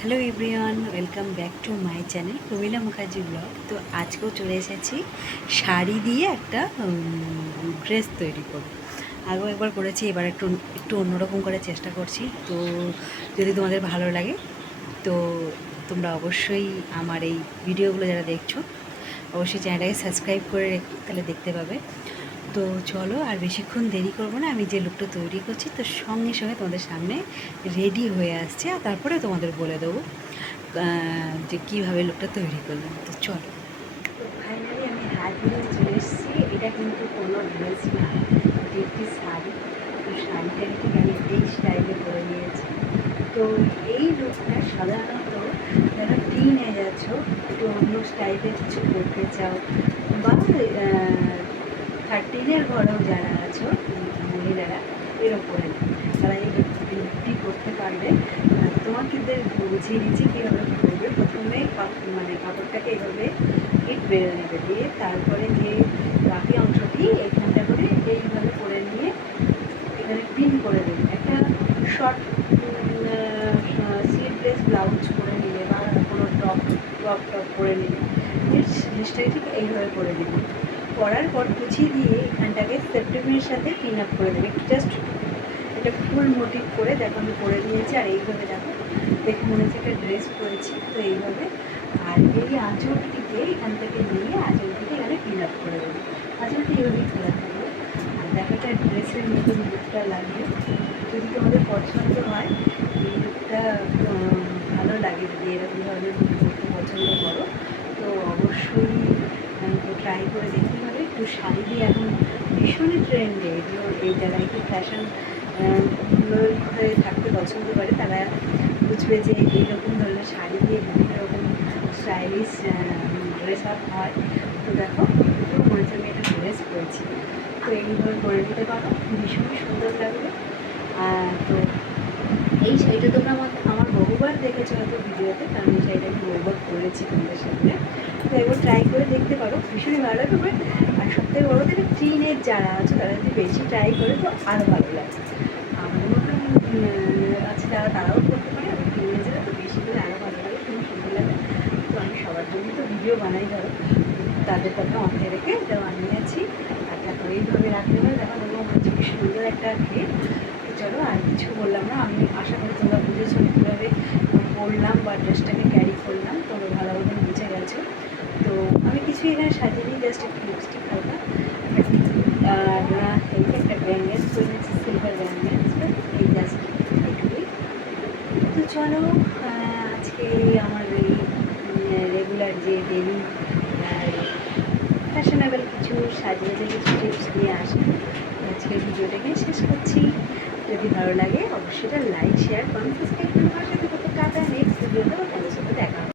Hello everyone, welcome back to my channel Pramila Mukherjee blog. তো আজকেও চলে এসেছি শাড়ি দিয়ে একটা ড্রেস তৈরি করব। আগেও একবার করেছি, এবার একটু একটু অন্যরকম করে চেষ্টা করছি। তো যদি তোমাদের ভালো লাগে তো তোমরা অবশ্যই আমার এই ভিডিওগুলো যারা দেখছো অবশ্যই চ্যানেলটাকে সাবস্ক্রাইব করে রেখো, তাহলে দেখতে পাবে। তো চলো আর বেশিক্ষণ দেরি করবো না, আমি যে লুকটা তৈরি করছি তো সঙ্গে সঙ্গে তোমাদের সামনে রেডি হয়ে আসছে, আর তারপরে তোমাদের বলে দেবো যে কীভাবে লুকটা তৈরি করলাম। তো চলো। তো ফাইনালি আমি হাত ধরে চলে এসেছি। এটা কিন্তু কোনো ড্রেস না, এটি একটি শাড়ি। তো শাড়িটাকে ঠিক আমি এই স্টাইলে করে নিয়েছি। তো এই লুকটা সাধারণত যারা টিন এজ আছো, একটু অন্য স্টাইলের কিছু করতে চাও, বা 13-এর ঘরেও যারা আছো মহিলারা এরকম তারা এই লুকটি করতে পারবে। তোমাদের বুঝিয়ে দিচ্ছি কীভাবে করবে। প্রথমে কাপড়টাকে এভাবে হিট বেড়ে নেবে, দিয়ে তারপরে যে বাকি অংশটি এখানটা করে এইভাবে করে নিয়ে এখানে পিন করে দেবে। একটা শর্ট স্লিভলেস ব্লাউজ করে নিলে বা কোনো টপ করে নিলে জিনিসটাকে ঠিক এইভাবে করে দেবে। করার পর কুচিয়ে দিয়ে এখানটাকে সেপ্টেমের সাথে পিন আপ করে দেবে। জাস্ট এটা ফুল মোটিভ করে দেখো আমি করে নিয়েছি। আর এইভাবে দেখো, দেখে মনে হচ্ছে একটা ড্রেস পরেছি। তো এইভাবে আর এই আঁচলটিকে এখান থেকে নিয়ে আঁচলটিকে এখানে পিন আপ করে দেবে। আঁচলটি এইভাবেই খোলা থাকবে। আর দেখো একটা ড্রেসের মতন লুকটা লাগে। যদি তোমাদের পছন্দ হয় এই লুকটা, ভালো লাগে, যদি এরকম ধরনের করতে পছন্দ করো তো অবশ্যই ট্রাই করে দেখতে হবে। একটু শাড়ি দিয়ে এখন ভীষণই ট্রেন্ডে, এগুলো এই যারা একটু ফ্যাশন হয়ে থাকতে পছন্দ করে তারা বুঝবে যে এইরকম ধরনের শাড়ি দিয়ে বিভিন্ন রকম স্টাইলিশ ড্রেস আপ হয়। তো দেখো পুরো মনে হচ্ছে আমি একটা ড্রেস পরেছি। তো এইভাবে করে নিতে পারো, ভীষণই সুন্দর লাগবে। তো এই শাড়িটা তোমরা আমার বহুবার দেখেছো হয়তো ভিডিওতে, কারণ এই শাড়িটা আমি বহুবার করেছি তোমাদের সামনে। তো একবার ট্রাই করে দেখতে পারো, ভীষণই ভালো লাগবে। আর সবথেকে বড় থেকে টিনের যারা আছে তারা যদি বেশি ট্রাই করে তো আরও ভালো লাগে। আমাদের মতন আছে যারা, তারাও করতে পারে। আর টিনেজারা তো বেশি করে আরও ভালো লাগে, খুবই সুন্দর লাগে। তো আমি সবার জন্যই তো ভিডিও বানাই, ধরো তাদের কথা মাথায় রেখে এটা বানিয়েছি। আর তারপরে এইভাবে রাখতে হবে। দেখো দেখো মনে হচ্ছে কি সুন্দর একটা ঘের। চলো আর কিছু বললাম না, আমি আশা করি তোমরা বুঝেছো আমি কীভাবে পরলাম বা ড্রেসটাকে ক্যারি করলাম, তোমরা ভালো মতন বুঝে গেছো। তো আমি কিছু এখানে সাজিয়ে নিই, জাস্ট একটু লিপস্টিক হালকা, আর এই যে একটা ব্যাঙ্গেলস করে নিচ্ছি, সিলভার ব্যাঙ্গেলস, এই জাস্ট এটুকুই। তো চলো আজকে আমার এই রেগুলার যে ডেলি ফ্যাশনেবল কিছু সাজিয়ে যে কিছু টিপস নিয়ে আসি, আজকের ভিডিওটাকে শেষ করছি। যদি ভালো লাগে অবশ্যই লাইক, শেয়ার, কমেন্ট, সাবস্ক্রাইব করে পাশে থেকে টাটা। নেক্সট ভিডিওতে তোমাদের সাথে দেখা হবে।